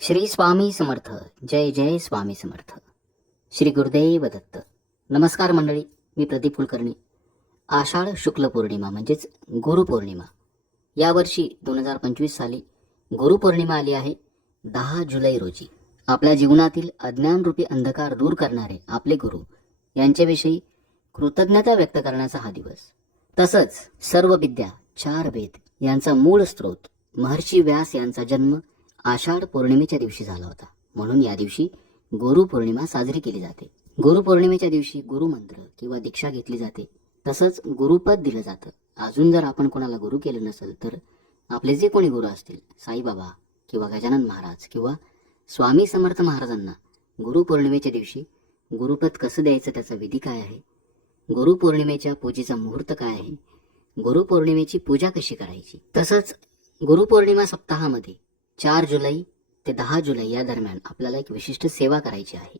श्री स्वामी समर्थ. जय जय स्वामी समर्थ. श्री गुरुदेव दत्त. नमस्कार मंडळी, मी प्रदीप कुलकर्णी. आषाढ शुक्ल पौर्णिमा म्हणजेच गुरुपौर्णिमा. यावर्षी 2025 साली गुरुपौर्णिमा आली आहे 10 जुलै रोजी. आपल्या जीवनातील अज्ञानरूपी अंधकार दूर करणारे आपले गुरु यांच्याविषयी कृतज्ञता व्यक्त करण्याचा हा दिवस. तसंच सर्व विद्या 4 वेद यांचा मूळ स्रोत महर्षी व्यास यांचा जन्म आषाढ पौर्णिमेच्या दिवशी झाला होता. म्हणून या दिवशी गुरुपौर्णिमा साजरी केली जाते. गुरुपौर्णिमेच्या दिवशी गुरुमंत्र किंवा दीक्षा घेतली जाते. तसंच गुरुपद दिलं जातं. अजून जर आपण कोणाला गुरु केलं नसेल तर आपले जे कोणी गुरु असतील, साईबाबा किंवा गजानन महाराज किंवा स्वामी समर्थ महाराजांना गुरुपौर्णिमेच्या दिवशी गुरुपद कसं द्यायचं, त्याचा विधी काय आहे, गुरुपौर्णिमेच्या पूजेचा मुहूर्त काय आहे, गुरुपौर्णिमेची पूजा कशी करायची, तसंच गुरुपौर्णिमा सप्ताहामध्ये 4 जुलै ते 10 जुलै या दरम्यान आपल्याला एक विशिष्ट सेवा करायची आहे.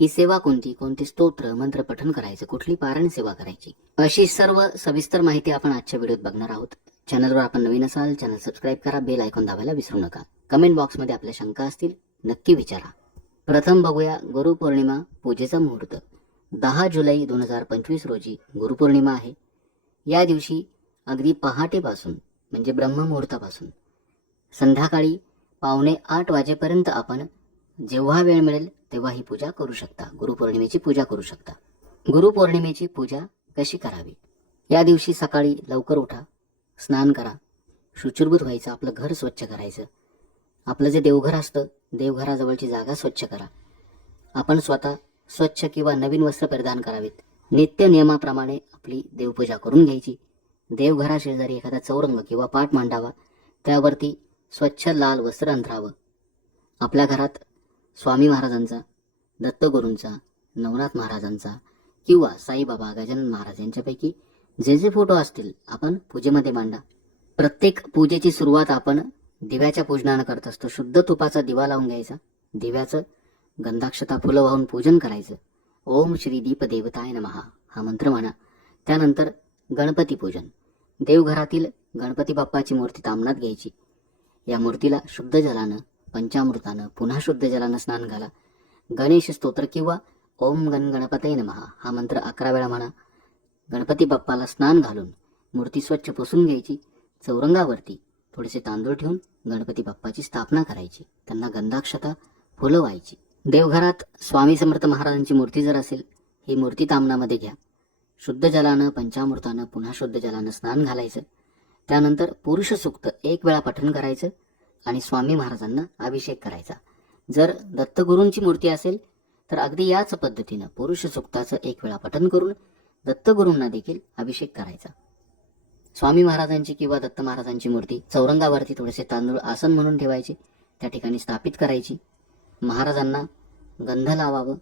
ही सेवा कोणती स्तोत्र मंत्र पठण करायचं, कुठली पारायण सेवा करायची, अशी सर्व सविस्तर माहिती आपण आजच्या व्हिडिओत बघणार आहोत. चॅनलवर आपण नवीन असाल, चॅनल सबस्क्राईब करा, बेल आयकॉन दाबायला विसरू नका. कमेंट बॉक्समध्ये आपल्या शंका असतील नक्की विचारा. प्रथम बघूया गुरुपौर्णिमा पूजेचा मुहूर्त. 10 जुलै 2025 रोजी गुरुपौर्णिमा आहे. या दिवशी अगदी पहाटेपासून म्हणजे ब्रह्ममुहूर्तापासून संध्याकाळी 7:45 वाजेपर्यंत आपण जेव्हा वेळ मिळेल तेव्हा ही पूजा करू शकता, गुरुपौर्णिमेची पूजा करू शकता. गुरुपौर्णिमेची पूजा कशी करावी? या दिवशी सकाळी लवकर उठा, स्नान करा, शुचिर्भूत व्हायचं, आपलं घर स्वच्छ करायचं. आपलं जे देवघर असतं, देवघराजवळची जागा स्वच्छ करा. आपण स्वतः स्वच्छ किंवा नवीन वस्त्र परिधान करावीत. नित्य नियमाप्रमाणे आपली देवपूजा करून घ्यायची. देवघराशेजारी एखादा चौरंग किंवा पाट मांडावा, त्यावरती स्वच्छ लाल वस्त्र अंथरावं. आपल्या घरात स्वामी महाराजांचा, दत्तगुरूंचा, नवनाथ महाराजांचा किंवा साईबाबा, गजानन महाराज यांच्यापैकी जे जे फोटो असतील आपण पूजेमध्ये मांडा. प्रत्येक पूजेची सुरुवात आपण दिव्याच्या पूजनानं करत असतो. शुद्ध तुपाचा दिवा लावून घ्यायचा. दिव्याचं गंधाक्षता फुलं वाहून पूजन करायचं. ओम श्री दीप देवताय नमः हा मंत्र म्हणा. त्यानंतर गणपती पूजन. देवघरातील गणपती बाप्पाची मूर्ती तामणात घ्यायची. या मूर्तीला शुद्ध जलानं, पंचामृतानं, पुन्हा शुद्ध जलानं स्नान घाला. गणेश स्तोत्र किंवा ओम गण गणपतये नमः हा मंत्र 11 वेळा म्हणा. गणपती बाप्पाला स्नान घालून मूर्ती स्वच्छ पुसून घ्यायची. चौरंगावरती थोडेसे तांदूळ ठेवून गणपती बाप्पाची स्थापना करायची. त्यांना गंधाक्षता फुलं व्हायची. देवघरात स्वामी समर्थ महाराजांची मूर्ती जर असेल, ही मूर्ती तामणामध्ये घ्या. शुद्ध जलानं, पंचामृतानं, पुन्हा शुद्ध जलानं स्नान घालायचं. त्यानंतर पुरुष सूक्त 1 वेळा पठण करायचं आणि स्वामी महाराजांना अभिषेक करायचा. जर दत्तगुरूंची मूर्ती असेल तर अगदी याच पद्धतीनं पुरुष सूक्ताचं 1 वेळा पठण करून दत्तगुरूंना देखील अभिषेक करायचा. स्वामी महाराजांची किंवा दत्त महाराजांची मूर्ती चौरंगावरती थोडेसे तांदूळ आसन म्हणून ठेवायचे, त्या ठिकाणी स्थापित करायची. महाराजांना गंध लावावं,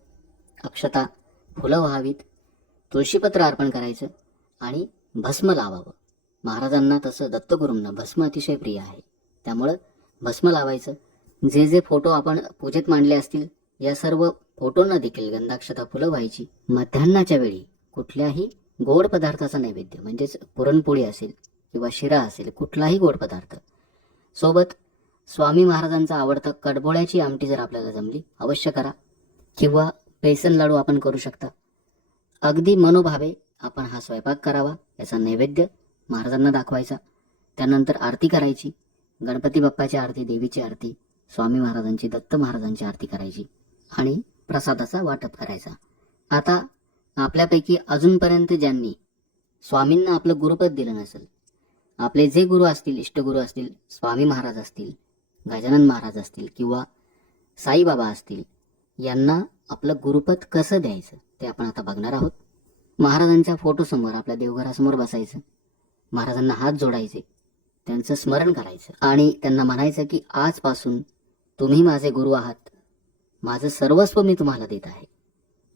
अक्षता फुलं व्हावीत, तुळशीपत्र अर्पण करायचं आणि भस्म लावावं. महाराजांना तसं दत्तगुरूंना भस्म अतिशय प्रिय आहे, त्यामुळं भस्म लावायचं. जे जे फोटो आपण पूजेत मांडले असतील या सर्व फोटोंना देखील गंधाक्षता फुलं व्हायची. मध्यान्नाच्या वेळी कुठल्याही गोड पदार्थाचा नैवेद्य म्हणजेच पुरणपोळी असेल किंवा शिरा असेल, कुठलाही गोड पदार्थ सोबत स्वामी महाराजांचा आवडता कडबोळ्याची आमटी जर आपल्याला जमली अवश्य करा, किंवा बेसन लाडू आपण करू शकता. अगदी मनोभावे आपण हा स्वयंपाक करावा, याचा नैवेद्य महाराजांना दाखवायचा. त्यानंतर आरती करायची. गणपती बाप्पाची आरती, देवीची आरती, स्वामी महाराजांची, दत्त महाराजांची आरती करायची आणि प्रसादाचा वाटप करायचा. आता आपल्यापैकी अजूनपर्यंत ज्यांनी स्वामींना आपलं गुरुपद दिलं नसेल, आपले जे गुरु असतील, इष्टगुरु असतील, स्वामी महाराज असतील, गजानन महाराज असतील किंवा साईबाबा असतील, यांना आपलं गुरुपद कसं द्यायचं ते आपण आता बघणार आहोत. महाराजांच्या फोटोसमोर आपल्या देवघरासमोर बसायचं. महाराजांना हात जोडायचे, त्यांचं स्मरण करायचं आणि त्यांना म्हणायचं की आजपासून तुम्ही माझे गुरु आहात, माझं सर्वस्व मी तुम्हाला देत आहे,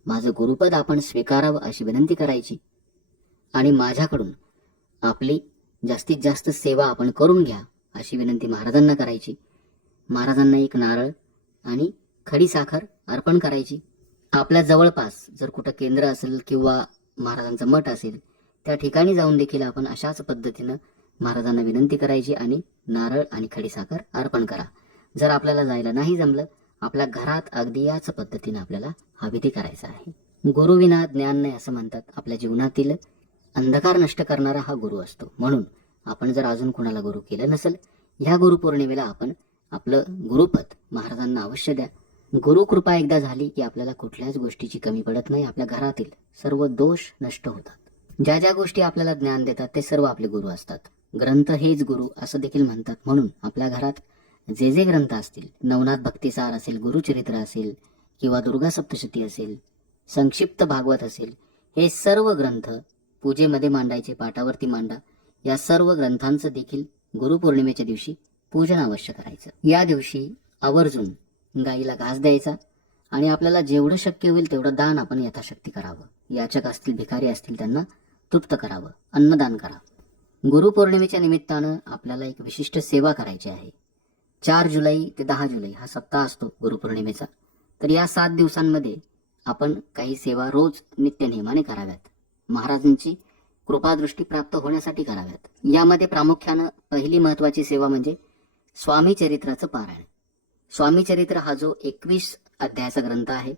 माझं गुरुपद आपण स्वीकारावं अशी विनंती करायची आणि माझ्याकडून आपली जास्तीत जास्त सेवा आपण करून घ्या अशी विनंती महाराजांना करायची. महाराजांना एक नारळ आणि खडी साखर अर्पण करायची. आपल्या जवळपास जर कुठं केंद्र असेल किंवा महाराजांचा मठ असेल, त्या ठिकाणी जाऊन देखील आपण अशाच पद्धतीनं महाराजांना विनंती करायची आणि नारळ आणि खडीसाखर अर्पण करा. जर आपल्याला जायला नाही जमलं, आपल्या घरात अगदी याच पद्धतीने आपल्याला हा विधी करायचा आहे. गुरुविना ज्ञान नाही असं म्हणतात. आपल्या जीवनातील अंधकार नष्ट करणारा हा गुरु असतो. म्हणून आपण जर अजून कुणाला गुरु केलं नसेल, ह्या गुरुपौर्णिमेला आपण आपलं गुरुपद महाराजांना अवश्य द्या. गुरुकृपा एकदा झाली की आपल्याला कुठल्याच गोष्टीची कमी पडत नाही. आपल्या घरातील सर्व दोष नष्ट होतात. ज्या ज्या गोष्टी आपल्याला ज्ञान देतात ते सर्व आपले गुरु असतात. ग्रंथ हेच गुरु असं देखील म्हणतात. म्हणून आपल्या घरात जे जे ग्रंथ असतील, नवनाथ भक्तिसार असेल, गुरुचरित्र असेल किंवा दुर्गा सप्तशती असेल, संक्षिप्त भागवत असेल, हे सर्व ग्रंथ पूजेमध्ये मांडायचे, पाटावरती मांडा. या सर्व ग्रंथांचं देखील गुरुपौर्णिमेच्या दिवशी पूजन अवश्य करायचं. या दिवशी आवर्जून गाईला घास द्यायचा आणि आपल्याला जेवढं शक्य होईल तेवढं दान आपण यथाशक्ती करावं. याचक असतील, भिकारी असतील, त्यांना तृप्त करावं, अन्नदान करा. गुरुपौर्णिमेच्या निमित्तानं आपल्याला एक विशिष्ट सेवा करायची आहे. 4 जुलै ते 10 जुलै हा सप्ताह असतो गुरुपौर्णिमेचा. तर या 7 दिवसांमध्ये आपण काही सेवा रोज नित्य नियमाने कराव्यात. महाराजांची कृपादृष्टी प्राप्त होण्यासाठी कराव्यात. यामध्ये प्रामुख्यानं पहिली महत्वाची सेवा म्हणजे स्वामी चरित्राचं पारायण. स्वामी चरित्र हा जो 21 अध्यायाचा ग्रंथ आहे,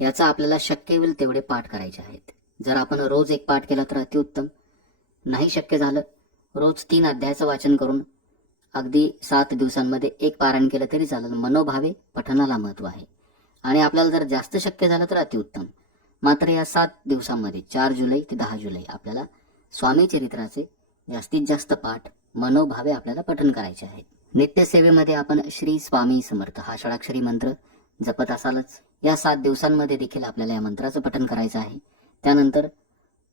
याचा आपल्याला शक्य होईल तेवढे पाठ करायचे आहेत. जर आपण रोज एक पाठ केला तर अतिउत्तम. नाही शक्य झालं, रोज 3 अध्यायाचं वाचन करून अगदी 7 दिवसांमध्ये एक पारायण केलं तरी चालेल. मनोभावे पठणाला महत्व आहे. आणि आपल्याला जर जास्त शक्य झालं तर अतिउत्तम. मात्र या 7 दिवसांमध्ये 4 जुलै ते 10 जुलै आपल्याला स्वामी चरित्राचे जास्तीत जास्त पाठ मनोभावे आपल्याला पठण करायचे आहे. नित्यसेवेमध्ये आपण श्री स्वामी समर्थ हा षडाक्षरी मंत्र जपत असालच. या 7 दिवसांमध्ये देखील आपल्याला या मंत्राचं पठण करायचं आहे. त्यानंतर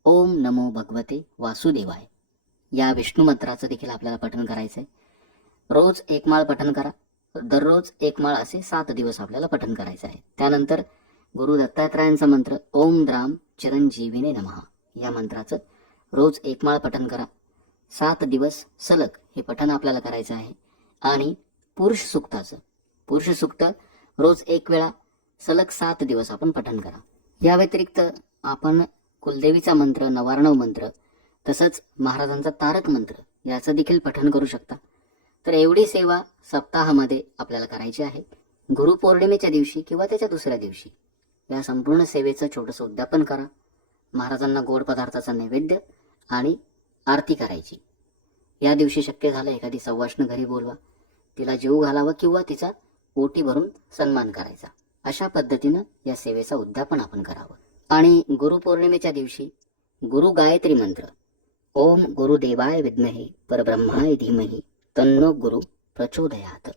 ओम नमो भगवते वासुदेवाय या विष्णू मंत्राचं देखील आपल्याला पठण करायचं आहे. रोज एक माळ पठण करा. दररोज एक माळ असे 7 दिवस आपल्याला पठण करायचं आहे. त्यानंतर गुरु दत्तात्रयांचा मंत्र ओम द्राम चिरंजीविने नमः या मंत्राचं रोज एक माळ पठण करा. 7 दिवस सलग हे पठण आपल्याला करायचं आहे. आणि पुरुष सूक्त रोज एक वेळा सलग 7 दिवस आपण पठण करा. या व्यतिरिक्त आपण कुलदेवीचा मंत्र, नवार्णव मंत्र, तसंच महाराजांचा तारक मंत्र याचं देखील पठण करू शकता. तर एवढी सेवा सप्ताहामध्ये आपल्याला करायची आहे. गुरुपौर्णिमेच्या दिवशी किंवा त्याच्या दुसऱ्या दिवशी या संपूर्ण सेवेचं छोटंसं उद्यापन करा. महाराजांना गोड पदार्थाचा नैवेद्य आणि आरती करायची. या दिवशी शक्य झालं एखादी सवाष्ण घरी बोलवा, तिला जेवू घालावं किंवा तिचा ओटी भरून सन्मान करायचा. अशा पद्धतीनं या सेवेचं उद्यापन आपण करावं. आणि गुरुपौर्णिमेच्या दिवशी गुरु गायत्री मंत्र ओम गुरुदेवाय विद्महे परब्रह्माय धीमहि तन्नो गुरु प्रचोदयात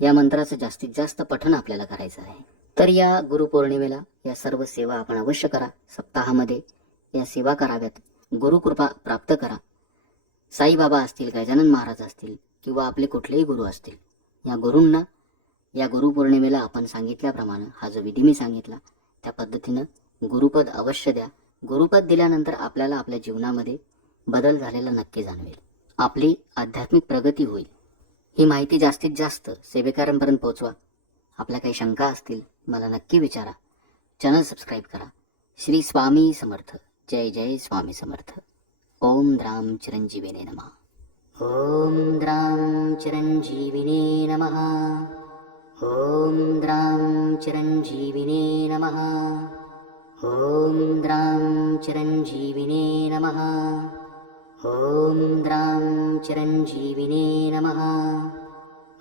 या मंत्राचं जास्तीत जास्त पठण आपल्याला करायचं आहे. तर या गुरुपौर्णिमेला या सर्व सेवा आपण अवश्य करा. सप्ताहामध्ये या सेवा कराव्यात. गुरुकृपा प्राप्त करा. साईबाबा असतील, गजानन महाराज असतील किंवा आपले कुठलेही गुरु असतील, या गुरूंना या गुरुपौर्णिमेला आपण सांगितल्याप्रमाणे हा जो विधी मी सांगितला त्या पद्धतीनं गुरुपद अवश्य द्या. गुरुपद दिल्यानंतर आपल्याला आपल्या जीवनामध्ये बदल झालेला नक्की जाणवेल. आपली आध्यात्मिक प्रगती होईल. ही माहिती जास्तीत जास्त सेवेकरांपर्यंत पोहोचवा. आपल्या काही शंका असतील मला नक्की विचारा. चॅनल सबस्क्राईब करा. श्री स्वामी समर्थ. जय जय स्वामी समर्थ. ओम द्राम चिरंजीविने नमः. ओम द्राम चिरंजीविने नमः. ओम द्राम चिरंजीविने नमः. ओम द्राम चिरंजीविने नमः. ओम द्राम चिरंजीविने नमः.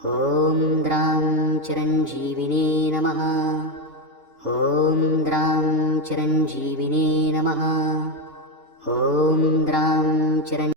ओम द्राम चिरंजीविने नमः. ओम द्राम चिरंजीविने नमः. ओम द्राम चिरंजीविने